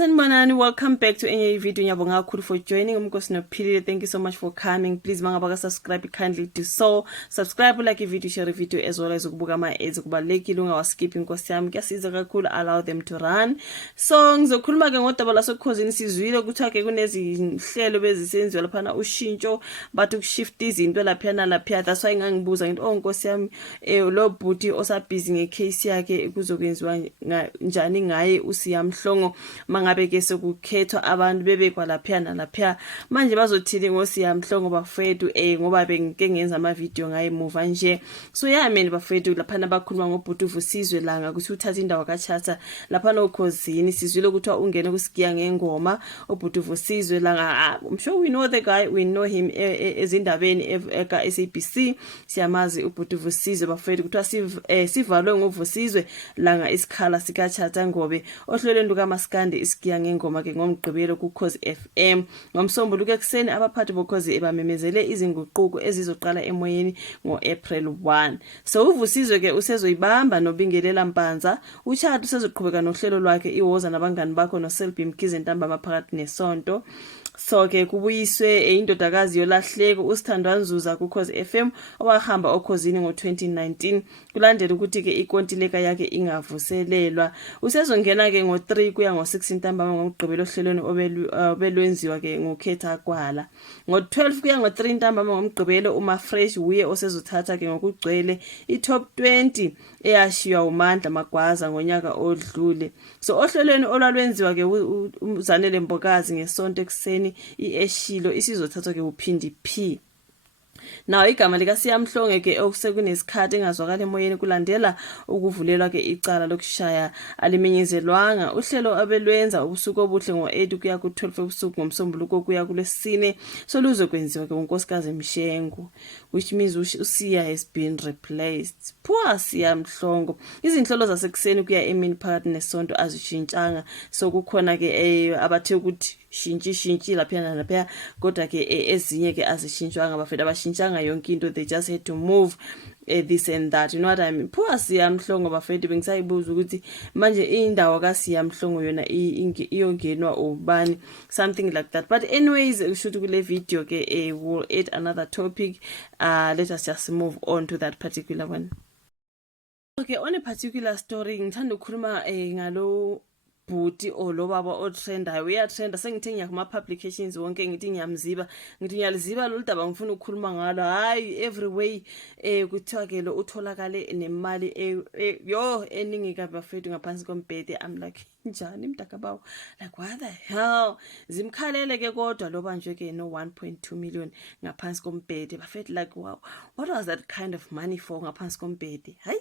Sanibonani, welcome back to any video. Ngiyabonga kakhulu for joining. Umnkosi nophilile. Thank you so much for coming. Please mangaba subscribe, kindly do so. Subscribe, like a video, share a video, as well as ukubuka ama ads kubalekile ungawaskip inkosi yami. Kuyasiza kakhulu, allow them to run. So ngizokhuluma ke ngodaba lasekhosini. Sizwile ukuthi ke kunezinhlelo bezisenziwa laphana ushintsho bathi ukushift izinto laphana lapha. That's why ngangibuza ngithi nkosi yami lo bhuti osabhizi ngecase yakhe kuzokwenziwa njani ngaye uSiyamhlongo mangabe ke sokukhethwa abantu bebekwa lapha nalapha manje bazothini ngoSiyamhlongo bafethu ngoba bengike ngenza ama video ngaye muva nje. So yameni bafethu lapha bakhuluma ngobhuti uVusizwe Langa ukuthi uthatha indawo kaChatha lapha nokhosini. Sizwile ukuthi ungene kusigiya ngengoma ubhuti uVusizwe Langa. I'm sure we know the guy, we know him ezindabeni eka SABC. Siyamazi ubhuti uVusizwe bafethu kuthiwa sivalwe ngoVusizwe Langa isikhala sikaChatha ngobe ohlelweni lukaMaskandi isigiya ngengoma ke ngomgqibelo kuKhosi FM. Ngomsombuluko ekseni abaphathi bokhozi bamemezele izinguquko ezizoqala emoyeni ngoApril 1. So uVusizwe ke usezoyibamba noBingelela Mpanza. uChatha usezoqhubeka nohlelo lwakhe iwoza nabangani bakho noSelby Mkhize ntambama phakathi nesonto. So ke kubuyiswe indodakazi yolahleko uSithandwa Nzuza kuKhosi FM owahamba okhosini ngo2019 kulandela ukuthi ke ikontileka yakhe ingavuselelwa. Usezongena ke ngo3 kuya ngo6 ntambama ngomgqibelo ohlelweni obelwenziwa ke ngokhetha kwala. Ngo12 kuya ngo3 ntambama ngomgqibelo uMafresh uye osezothatha ke ngokugcwele iTop 20 eyashiywa uMandla Magwaza ngonyaka odlule. So ohlelweni olwalwenziwa ke uZanele Mbokazi ngesonto ekseni iEshilo isizothathwa ke uPhindi P. Now igama lika Siyamhlonge ke okusekunesikhathi engazwakala emoyeni kulandela ukuvulelwa ke icala lokushaya alimenyezelwanga. Uhlelo abelwenza ubusuku obuhle ngo8 kuya ku12 ebusuku ngomsombuluko kuya kulesine soluzokwenziwa ke uNkosikazi Mshengu, which means uSiya has been replaced. Poor Siyamhlongo. Izinhlolo zasekuseni kuya emini phakathi nesonto azishintshanga. So kukhona ke abathe ukuthi shintshi lapha nalapha kodwa ke ezinye ke azishintshwanga bafethu abashintshanga yonke into, they just had to move this and that, you know what I mean. Poor Siyamhlongo bafethu bengisayibuza ukuthi manje indawo kaSiyamhlongo yona iyongenwa ubani, something like that. But anyways ushuthi kule video ke we'll add another topic. Let us just move on to that particular one. Okay, on a particular story ngithanda ukukhuluma ngalo bhuti lo baba otrendayo. Uyatrenda sengithe ngiyakuma publications wonke ngithi ngiyamziba, ngithi ngiyaliziba lo daba ngifuna ukukhuluma ngalo. Hayi every way kuthiwa ke lo utholakale nemali eningi kabi bafethu ngaphansi kombhede. I'm like njani mntakabawo, like what the hell. Zimkhalele ke kodwa lo banjwe ke no 1.2 million ngaphansi kombhede bafethu. Like wow, what was that kind of money for ngaphansi kombhede? Hayi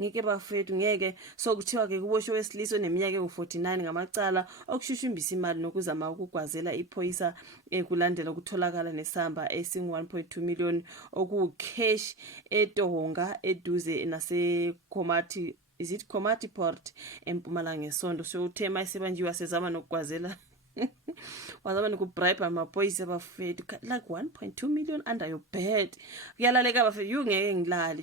ngeke bafethu ngeke. So kuthiwa ke kubosho wesilisa neminyaka u49 ngamacala okushushumbisa imali nokuzama ukugwazela iphoyisa kulandela ukutholakala nesamba esingu1.2 million okucash eTonga eduze nase Komati, is it Komati Port eMpumalanga ngesonto. So uthema isebanjiwa sezama nokugwazela wazama nokubribe amaphoyisa bafethu like 1.2 million under your bed. Kuyalaleka bafethu ngeke ngilale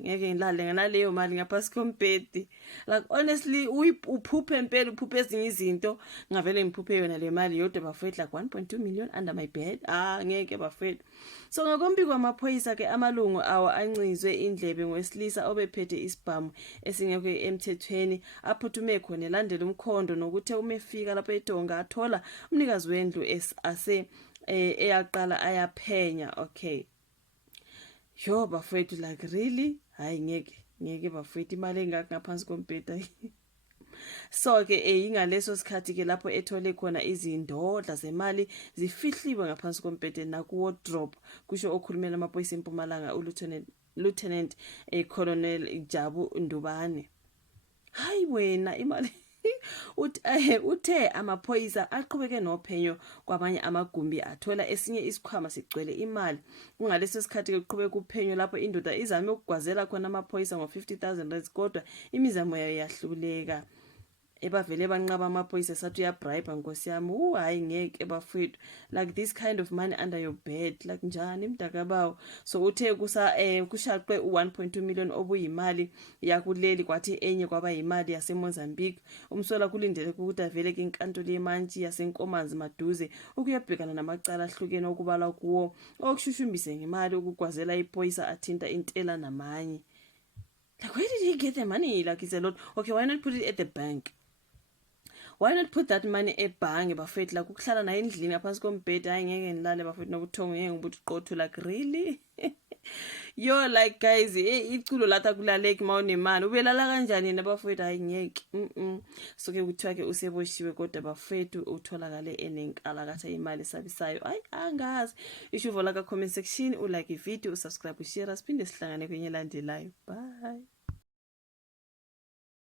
ngeke ngilale nganaleyo mali ngaphasi kombhedi. Like honestly uphuphe empela uphuphe ezinye izinto ngavele ngiphuphe yona le mali yodwa bafethu like 1.2 million under my bed. Ngeke bafethu. So ngakombi kwamaphoyisa ke amalungu awo ancizwe indlebe ngowesilisa obephethe isibhamu esingekho emthethweni aphuthume khona elandela umkhondo nokuthi umefika lapha eTonga athola umnikazi wendlu eyaqala ayaphenya. Okay, yo bafethu like really hayi ngeke bafethu imali engaka ngaphansi kombheda. So ke ingaleso sikhathi ke lapho ethole khona izindodla zemali zifihliwe ngaphansi kombhede naku wardrobe, kusho okhulumela amaphoyisa eMpumalanga Lieutenant Colonel Jabu Ndubane. Hayi wena imali uthe amaphoyisa aqhubeke nophenyo kwamanye amagumbi athola esinye isikhwama sigcwele imali. Kungaleso sikhathi ke kuqhubeka uphenyo lapho indoda izame ukugwazela khona amaphoyisa ngo50,000 rands kodwa imizamo yayo yahluleka. ebavele banqaba amaphoyisa sathi uyabribe nkosi yami hayi ngeke bafethu like this kind of money under your bed like njani mdakabawo. So uthe kushaqwe u1.2 million obuyimali yakuleli kwathi enye kwaba yimali yaseMozambique. Umsola kulindele ukuthi avele kwinkantolo yemantshi yasenkomanzi maduze ukuyabhekana namacala ahlukene okubalwa kuwo okushushumbise ngemali ukugwazela iphoyisa athinta intela namanye. Like, where did he get the money? Like, it's a lot. Okay, why not put it at the bank? Why not put that money ebhange bafethu like ukuhlala naye endlini ngaphansi kombhedi hayi ngeke ngilale bafethu nobuthongo ngeke ngibuthi uqotho like really. Yo like guys iculo latha kulaleki mawunemali ubelala kanjani nabafethu hayi ngeke so ke kuthiwa ke useboshiwe kodwa bafethu utholakale enenkala katha imali esabisayo hayi angazi. Ishuvo la ka comment section ulike ivideo usubscribe ushare siphinde sihlangane kwenye elandelayo. Bye.